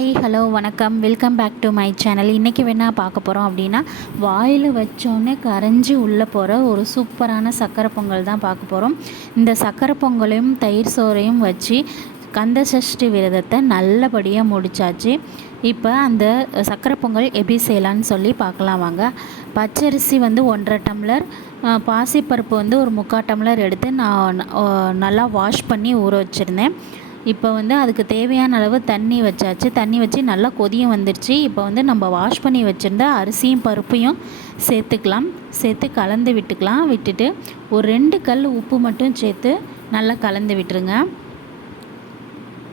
Hi hello வணக்கம். Welcome back to my channel இன்றைக்கி வேணால் பார்க்க போகிறோம் அப்படின்னா வாயில் வச்சோடனே கரைஞ்சி உள்ளே போகிற ஒரு சூப்பரான சக்கரை பொங்கல் தான் பார்க்க போகிறோம் இந்த சக்கரை பொங்கலையும் தயிர் சோறையும் வச்சு கந்த சஷ்டி விரதத்தை நல்லபடியாக முடிச்சாச்சு. இப்போ அந்த சக்கரை பொங்கல் எப்படி செய்யலான்னு சொல்லி பார்க்கலாம் வாங்க. பச்சரிசி வந்து ஒன்றரை டம்ளர் பாசிப்பருப்பு வந்து ஒரு முக்கால் டம்ளர் எடுத்து நான் நல்லா வாஷ் பண்ணி ஊற வச்சுருந்தேன். இப்போ வந்து அதுக்கு தேவையான அளவு தண்ணி வச்சாச்சு. தண்ணி வச்சு நல்லா கொதியும் வந்துடுச்சு இப்போ வந்து நம்ம வாஷ் பண்ணி வச்சுருந்த அரிசியும் பருப்பையும் சேர்த்துக்கலாம். சேர்த்து கலந்து விட்டுக்கலாம். விட்டுட்டு ஒரு ரெண்டு கல் உப்பு மட்டும் சேர்த்து நல்லா கலந்து விட்டுருங்க.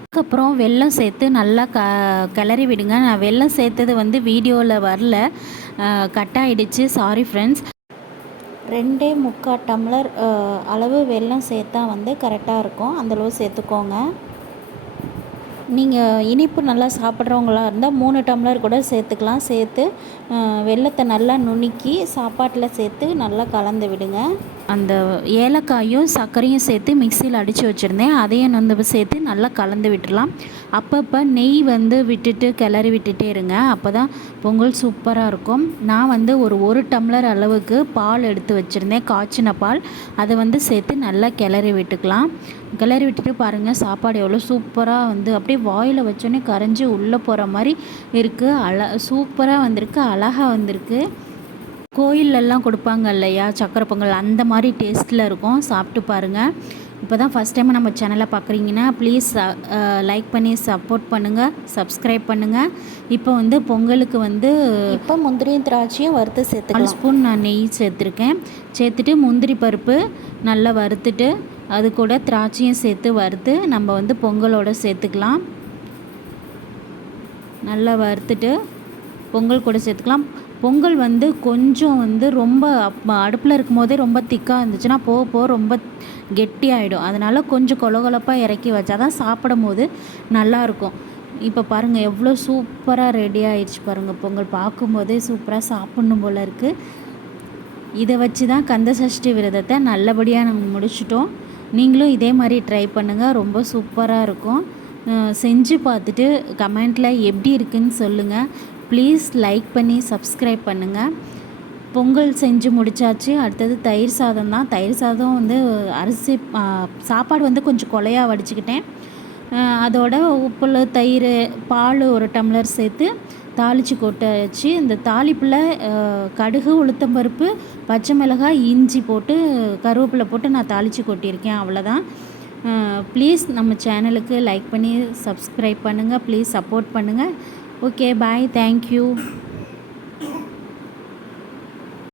அதுக்கப்புறம் வெல்லம் சேர்த்து நல்லா க கிளறி விடுங்க. நான் வெல்லம் சேர்த்தது வந்து வீடியோவில் வரல. கட் ஆகிடுச்சு சாரி ஃப்ரெண்ட்ஸ் ரெண்டே முக்கால் டம்ளர் அளவு வெல்லம் சேர்த்தா வந்து கரெக்டாக இருக்கும். அந்தளவு சேர்த்துக்கோங்க. நீங்கள் இனிப்பு நல்லா சாப்பிட்றவங்களா இருந்தால் மூணு டம்ளர் கூட சேர்த்துக்கலாம். சேர்த்து வெள்ளத்தை வெல்லத்தை நல்லா நுணுக்கி சாப்பாட்டில் சேர்த்து நல்லா கலந்து விடுங்க. அந்த ஏலக்காயும் சர்க்கரையும் சேர்த்து மிக்சியில் அடித்து வச்சுருந்தேன். அதையும் வந்து சேர்த்து நல்லா கலந்து விட்டுடலாம். அப்பப்போ நெய் வந்து விட்டுட்டு கிளறி விட்டுட்டே இருங்க. அப்போ தான் பொங்கல் சூப்பராக இருக்கும். நான் வந்து ஒரு ஒரு டம்ளர் அளவுக்கு பால் எடுத்து வச்சுருந்தேன். காய்ச்சின பால். அதை வந்து சேர்த்து நல்லா கிளறி விட்டுக்கலாம். கிளறி விட்டுட்டு பாருங்கள் சாப்பாடு எவ்வளோ சூப்பராக வந்து அப்படியே வாயில் வச்சோன்னே கரைஞ்சி உள்ளே போகிற மாதிரி இருக்குது அழ சூப்பராக வந்திருக்கு. அழகாக வந்திருக்கு. கோயிலெல்லாம் கொடுப்பாங்க இல்லையா? சக்கரை பொங்கல் அந்த மாதிரி டேஸ்ட்டில் இருக்கும். சாப்பிட்டு பாருங்கள் இப்போ தான் ஃபஸ்ட் டைம் நம்ம சேனலை பார்க்குறீங்கன்னா ப்ளீஸ் லைக் பண்ணி சப்போர்ட் பண்ணுங்கள் சப்ஸ்கிரைப் பண்ணுங்கள் இப்போ வந்து பொங்கலுக்கு வந்து இப்போ முந்திரியும் திராட்சையும் வறுத்து சேர்த்து ஸ்பூன் நான் நெய் சேர்த்துருக்கேன். சேர்த்துட்டு முந்திரி பருப்பு நல்லா வறுத்துட்டு அது கூட திராட்சையும் சேர்த்து வறுத்து நம்ம வந்து பொங்கலோட சேர்த்துக்கலாம். நல்லா வறுத்துட்டு பொங்கல் கூட சேர்த்துக்கலாம். பொங்கல் வந்து கொஞ்சம் வந்து ரொம்ப அடுப்பில் இருக்கும் போதே ரொம்ப திக்காக இருந்துச்சுன்னா போக போக ரொம்ப கெட்டியாயிடும். அதனால் கொஞ்சம் கொலகொலப்பாக இறக்கி வச்சா தான் சாப்பிடும் போது நல்லாயிருக்கும். இப்போ பாருங்கள் எவ்வளோ சூப்பராக ரெடி ஆயிடுச்சு பாருங்கள் பொங்கல் பார்க்கும்போதே சூப்பராக சாப்பிட்ணும் போல் இருக்குது இதை வச்சு தான் கந்த சஷ்டி விரதத்தை நல்லபடியாக நம்ம முடிச்சிட்டோம். நீங்களும் இதே மாதிரி ட்ரை பண்ணுங்கள் ரொம்ப சூப்பராக இருக்கும். செஞ்சு பார்த்துட்டு கமெண்ட்டில் எப்படி இருக்குன்னு சொல்லுங்கள் ப்ளீஸ் லைக் பண்ணி சப்ஸ்கிரைப் பண்ணுங்கள் பொங்கல் செஞ்சு முடிச்சாச்சு. அடுத்தது தயிர் சாதம் தான். தயிர் சாதம் வந்து அரிசி சாப்பாடு வந்து கொஞ்சம் கொலையாக வடிச்சுக்கிட்டேன். அதோட உப்புல தயிர் பால் ஒரு டம்ளர் சேர்த்து தாளித்து கொட்டாச்சு. இந்த தாளிப்பில் கடுகு கடுகு உளுத்தம்பருப்பு பச்சை மிளகாய் இஞ்சி போட்டு கருவேப்பிலை போட்டு நான் தாளித்து கொட்டியிருக்கேன். அவ்வளோதான் ப்ளீஸ் நம்ம சேனலுக்கு லைக் பண்ணி சப்ஸ்கிரைப் பண்ணுங்கள் ப்ளீஸ் சப்போர்ட் பண்ணுங்கள் ஓகே பாய் தேங்க்யூ